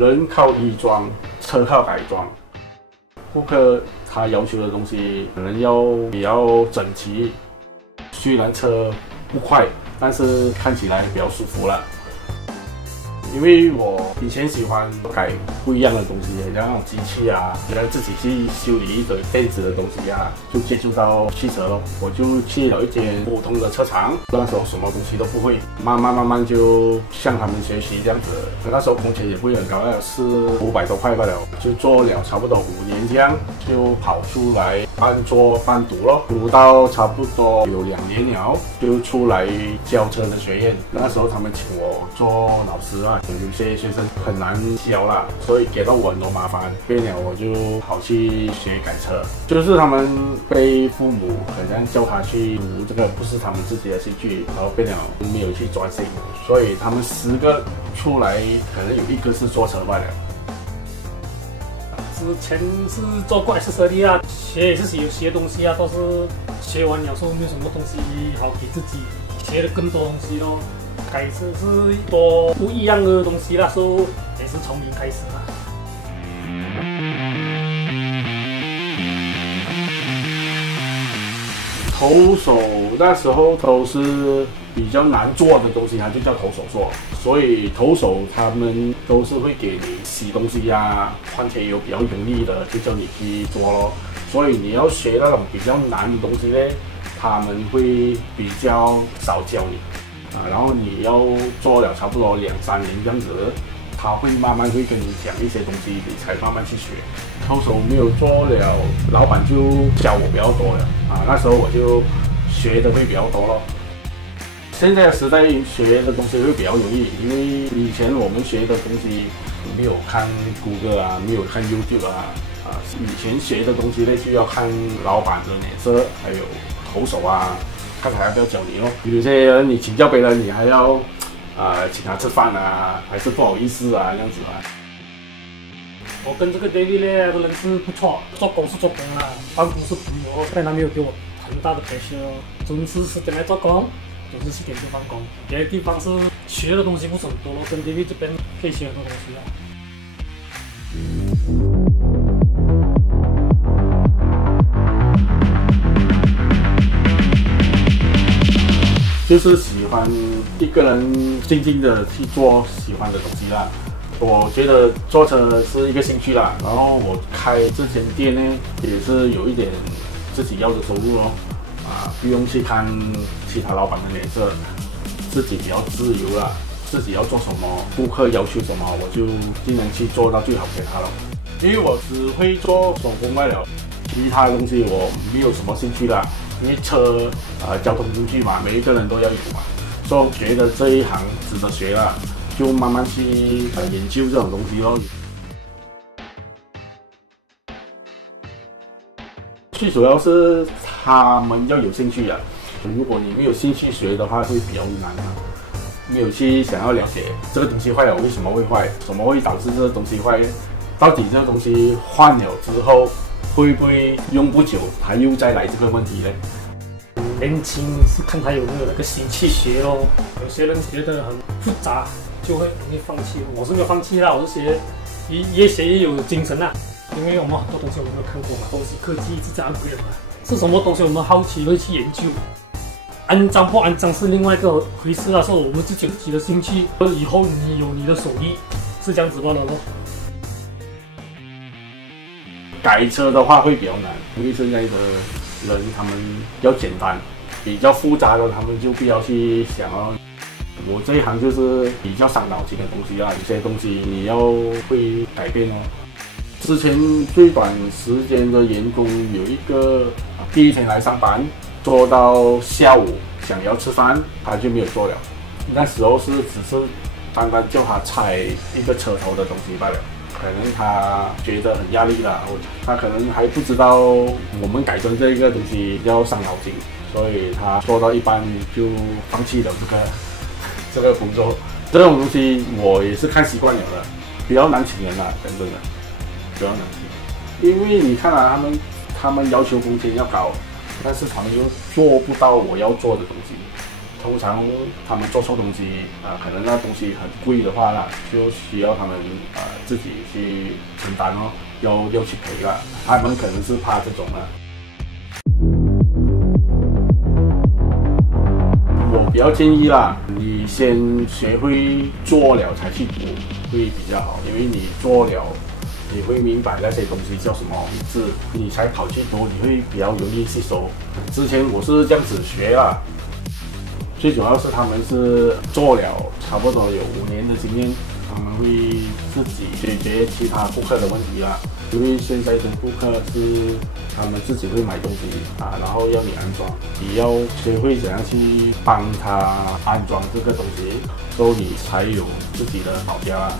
人靠衣装，车靠改装。顾客他要求的东西可能要比较整齐，虽然车不快，但是看起来比较舒服了。因为我以前喜欢改不一样的东西，像那种机器啊，然后自己去修理一堆电子的东西啊，就接触到汽车咯。我就去了一间普通的车厂，那时候什么东西都不会，慢慢就向他们学习这样子。那时候工钱也不会很高，是500多块罢了，就做了差不多5年这样，就跑出来半做半读咯，读到差不多有2年了，就出来教车的学院。那时候他们请我做老师啊。有些学生很难教啦，所以给到我很多麻烦，变了我就跑去学改车。就是他们被父母好像叫他去读这个不是他们自己的兴趣，然后变了没有去专心，所以他们10个出来，可能有1个是做车罢了。之前是做过accessory的啊，学也是有学东西啊，都是学完了说没有什么东西好给自己，学了更多东西咯。改车是多不一样的东西啦，所以也是从零开始啦。投手那时候都是比较难做的东西，它就叫投手做，所以投手他们都是会给你洗东西呀、换车油比较容易的，就叫你去做咯。所以你要学那种比较难的东西呢，他们会比较少教你。然后你要做了差不多2、3年这样子，他会慢慢会跟你讲一些东西，你才慢慢去学。投手没有做了，老板就教我比较多了那时候我就学的会比较多咯。现在的时代学的东西会比较容易，因为以前我们学的东西没有看谷歌啊，没有看 YouTube 以前学的东西呢就要看老板的脸色，还有投手啊。看他要不要教你咯，有些人你请教别人，你还要请他吃饭啊，还是不好意思啊，这样子啊。我跟这个 David 呢都认识不错，做工是做工啦，办公是朋友，但他没有给我很大的 pressure， 准时10点来做工，准时7点就放工。别的地方是学的东西不是很多咯，跟 David 这边可以学很多东西啦。就是喜欢一个人静静的去做喜欢的东西啦。我觉得做车是一个兴趣啦，然后我开这间店呢，也是有一点自己要的收入咯。不用去看其他老板的脸色，自己比较自由啦。自己要做什么，顾客要求什么，我就尽量去做到最好给他咯。因为我只会做手工罢了，其他的东西我没有什么兴趣啦。因为车交通工具嘛，每一个人都要有嘛，所以我觉得这一行值得学啦，就慢慢去研究这种东西咯。最主要是他们要有兴趣啊，如果你没有兴趣学的话，会比较难啊。没有去想要了解这个东西坏了为什么会坏，什么会导致这个东西坏，到底这个东西换了之后。会不会用不久，他又再来这个问题呢？年轻是看他有没有那个心去学咯。有些人觉得很复杂，就会容易放弃。我是没有放弃啦，我是学，越学越有精神啦。因为我们很多东西我们没有看过嘛，东西科技一直在 upgrade 嘛，是什么东西我们好奇会去研究。安装不安装是另外一个回事啦，是我们自己的兴趣。以后你有你的手艺，是这样子罢了咯。改车的话会比较难，因为现在的人他们要简单，比较复杂的他们就不要去想哦。我这一行就是比较伤脑筋的东西啊，有些东西你要会改变哦。之前最短时间的员工有一个第一天来上班，做到下午想要吃饭，他就没有做了。那时候只是单单叫他拆一个车头的东西罢了。可能他觉得很压力啦，他可能还不知道我们改装这一个东西要伤脑筋，所以他做到一半就放弃了这个工作。这种东西我也是看习惯了的，比较难请人啦，真的比较难请。因为你看啊，他们要求工钱要高，但是他们又做不到我要做的东西，通常他们做错东西可能那东西很贵的话啦，就需要他们自己去承担哦，要去赔啦。他们可能是怕这种的。我比较建议啦，你先学会做了才去读会比较好，因为你做了，你会明白那些东西叫什么名字，你才跑去读，你会比较容易吸收。之前我是这样子学啦。最主要是他们是做了差不多有5年的经验，他们会自己解决其他顾客的问题啦。因为现在的顾客是他们自己会买东西然后要你安装，你要学会怎样去帮他安装这个东西，所以你才有自己的保家啦。